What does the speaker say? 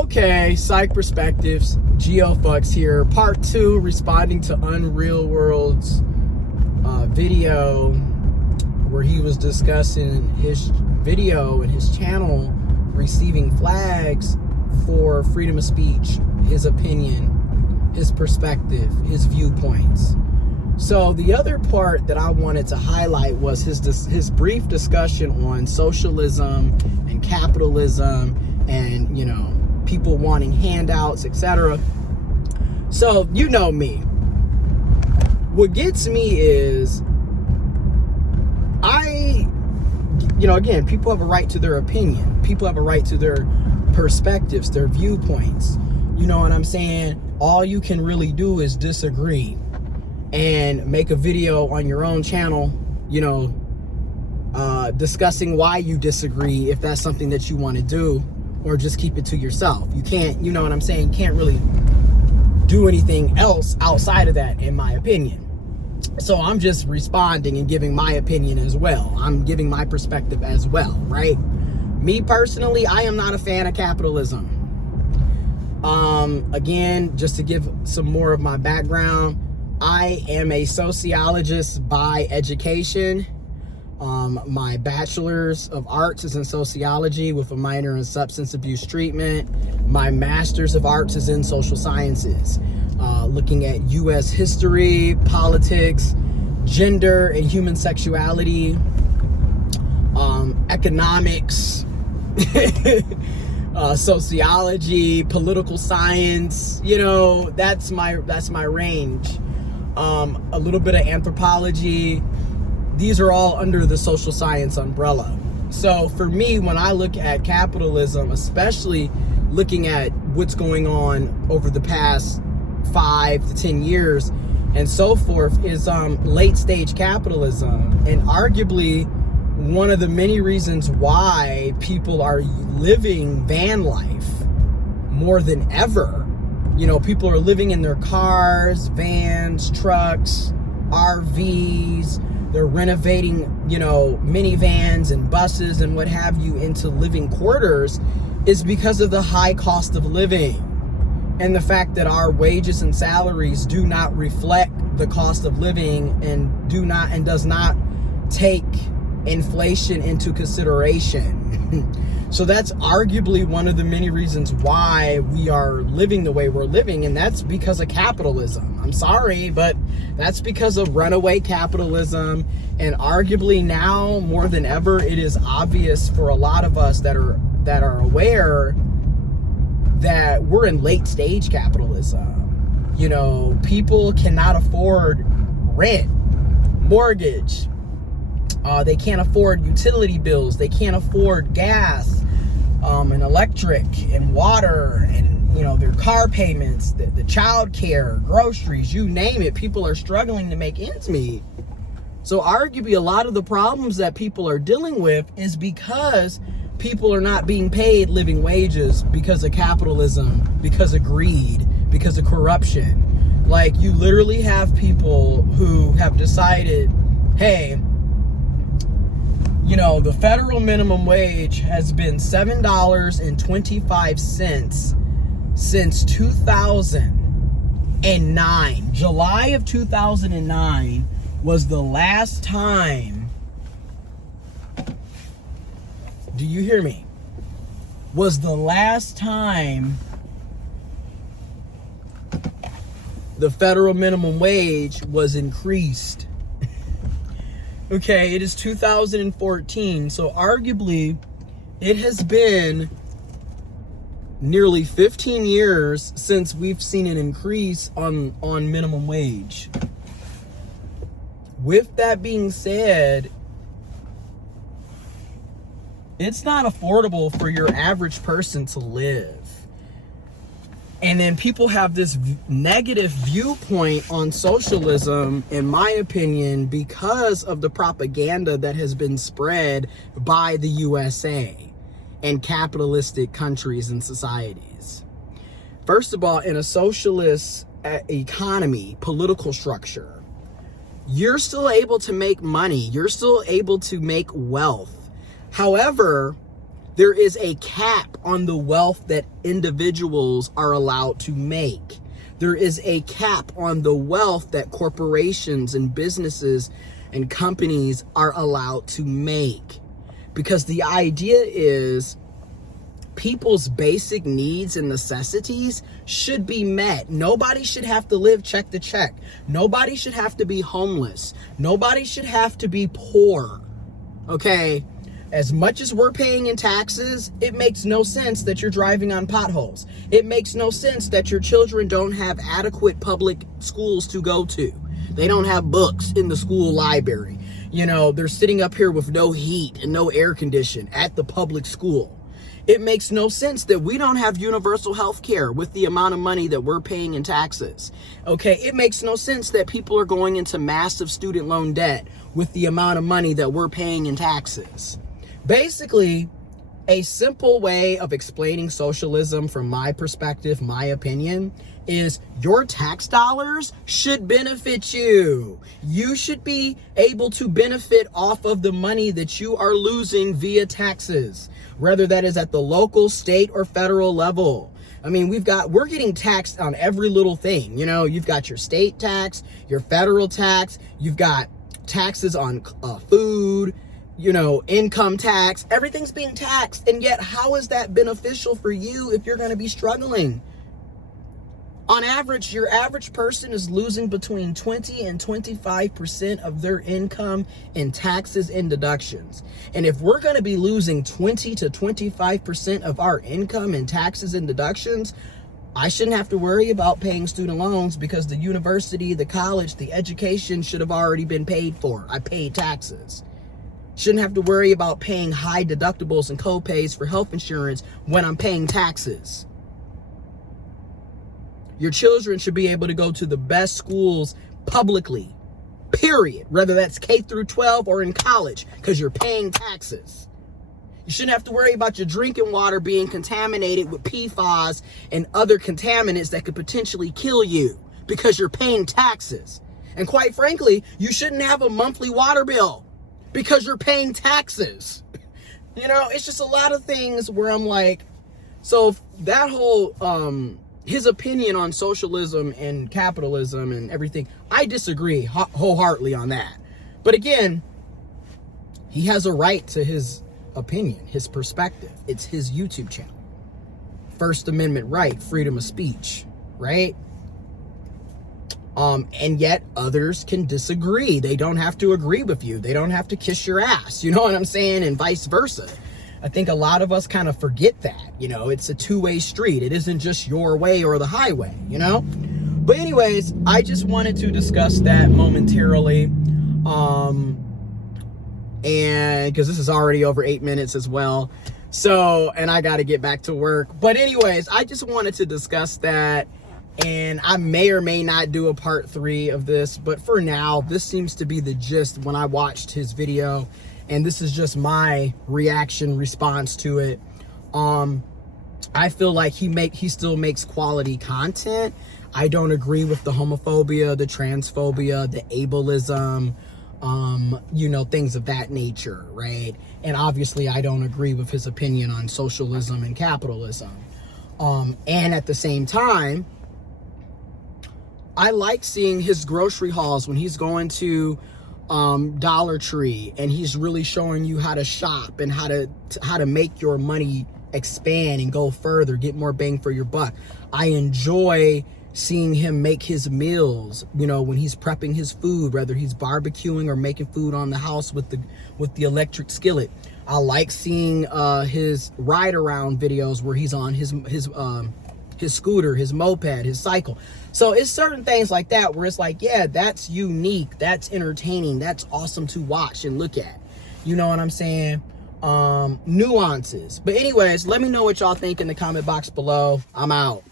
Okay, Psych Perspectives, GeoFucks here, part 2, responding to Unreal World's video where he was discussing his video and his channel receiving flags for freedom of speech, his opinion, his perspective, his viewpoints. So the other part that I wanted to highlight was his brief discussion on socialism and capitalism and, you know, people wanting handouts, etc. So, you know me. What gets me is again, people have a right to their opinion. People have a right to their perspectives, their viewpoints. You know what I'm saying? All you can really do is disagree and make a video on your own channel, you know, discussing why you disagree, if that's something that you want to do, or just keep it to yourself. You can't, you know what I'm saying, can't really do anything else outside of that, in my opinion. So I'm just responding and giving my opinion as well. I'm giving my perspective as well, right? Me personally, I am not a fan of capitalism. Again, just to give some more of my background, I am a sociologist by education. My bachelor's of arts is in sociology with a minor in substance abuse treatment. My master's of arts is in social sciences, looking at U.S. history, politics, gender and human sexuality, economics, sociology, political science. You know, that's my range. A little bit of anthropology. These are all under the social science umbrella. So for me, when I look at capitalism, especially looking at what's going on over the past 5 to 10 years and so forth, is late stage capitalism. And arguably one of the many reasons why people are living van life more than ever. You know, people are living in their cars, vans, trucks, RVs. They're renovating, you know, minivans and buses and what have you into living quarters, is because of the high cost of living and the fact that our wages and salaries do not reflect the cost of living and does not take inflation into consideration. So that's arguably one of the many reasons why we are living the way we're living, and that's because of capitalism. I'm sorry, but that's because of runaway capitalism. And arguably now more than ever, it is obvious for a lot of us that are aware that we're in late stage capitalism. You know, people cannot afford rent, mortgage. They can't afford utility bills. They can't afford gas, and electric and water, and, you know, their car payments, the child care, groceries, you name it. People are struggling to make ends meet. So arguably a lot of the problems that people are dealing with is because people are not being paid living wages because of capitalism, because of greed, because of corruption. Like, you literally have people who have decided, hey, you know, the federal minimum wage has been $7.25 since 2009. July of 2009 was the last time, do you hear me? Was the last time the federal minimum wage was increased. Okay, it is 2014, so arguably it has been nearly 15 years since we've seen an increase on minimum wage. With that being said, it's not affordable for your average person to live. And then people have this negative viewpoint on socialism, in my opinion, because of the propaganda that has been spread by the USA and capitalistic countries and societies. First of all, in a socialist economy, political structure, you're still able to make money. You're still able to make wealth. However, there is a cap on the wealth that individuals are allowed to make. There is a cap on the wealth that corporations and businesses and companies are allowed to make. Because the idea is people's basic needs and necessities should be met. Nobody should have to live check to check. Nobody should have to be homeless. Nobody should have to be poor. Okay? As much as we're paying in taxes, it makes no sense that you're driving on potholes. It makes no sense that your children don't have adequate public schools to go to. They don't have books in the school library. You know, they're sitting up here with no heat and no air condition at the public school. It makes no sense that we don't have universal health care with the amount of money that we're paying in taxes. Okay, it makes no sense that people are going into massive student loan debt with the amount of money that we're paying in taxes. Basically, a simple way of explaining socialism from my perspective, my opinion, is your tax dollars should benefit you. You should be able to benefit off of the money that you are losing via taxes, whether that is at the local, state, or federal level. I mean, we're getting taxed on every little thing. You know, you've got your state tax, your federal tax, you've got taxes on food, you know, income tax, everything's being taxed. And yet, how is that beneficial for you if you're going to be struggling? On average, your average person is losing between 20 and 25% of their income in taxes and deductions. And if we're going to be losing 20 to 25% of our income in taxes and deductions, I shouldn't have to worry about paying student loans because the university, the college, the education should have already been paid for. I paid taxes. Shouldn't have to worry about paying high deductibles and co-pays for health insurance when I'm paying taxes. Your children should be able to go to the best schools publicly, period. Whether that's K through 12 or in college, because you're paying taxes. You shouldn't have to worry about your drinking water being contaminated with PFAS and other contaminants that could potentially kill you because you're paying taxes. And quite frankly, you shouldn't have a monthly water bill because you're paying taxes. You know, it's just a lot of things where I'm like, so that whole, his opinion on socialism and capitalism and everything, I disagree wholeheartedly on that. But again, he has a right to his opinion, his perspective. It's his YouTube channel. First Amendment right, freedom of speech, right? And yet others can disagree. They don't have to agree with you. They don't have to kiss your ass. You know what I'm saying? And vice versa. I think a lot of us kind of forget that, you know, it's a two-way street. It isn't just your way or the highway, you know? But anyways, I just wanted to discuss that momentarily. And because this is already over 8 minutes as well. So, and I got to get back to work. But anyways, I just wanted to discuss that. And I may or may not do a part 3 of this. But for now, this seems to be the gist when I watched his video. And this is just my reaction, response to it. I feel like he still makes quality content. I don't agree with the homophobia, the transphobia, the ableism, you know, things of that nature, right? And obviously I don't agree with his opinion on socialism and capitalism. And at the same time, I like seeing his grocery hauls when he's going to Dollar Tree and he's really showing you how to shop and how to make your money expand and go further, get more bang for your buck. I enjoy seeing him make his meals, you know, when he's prepping his food, whether he's barbecuing or making food on the house with the electric skillet. I like seeing his ride around videos where he's on his scooter, his moped, his cycle. So it's certain things like that where it's like, yeah, that's unique, that's entertaining, that's awesome to watch and look at. You know what I'm saying? Nuances. But anyways, let me know what y'all think in the comment box below. I'm out.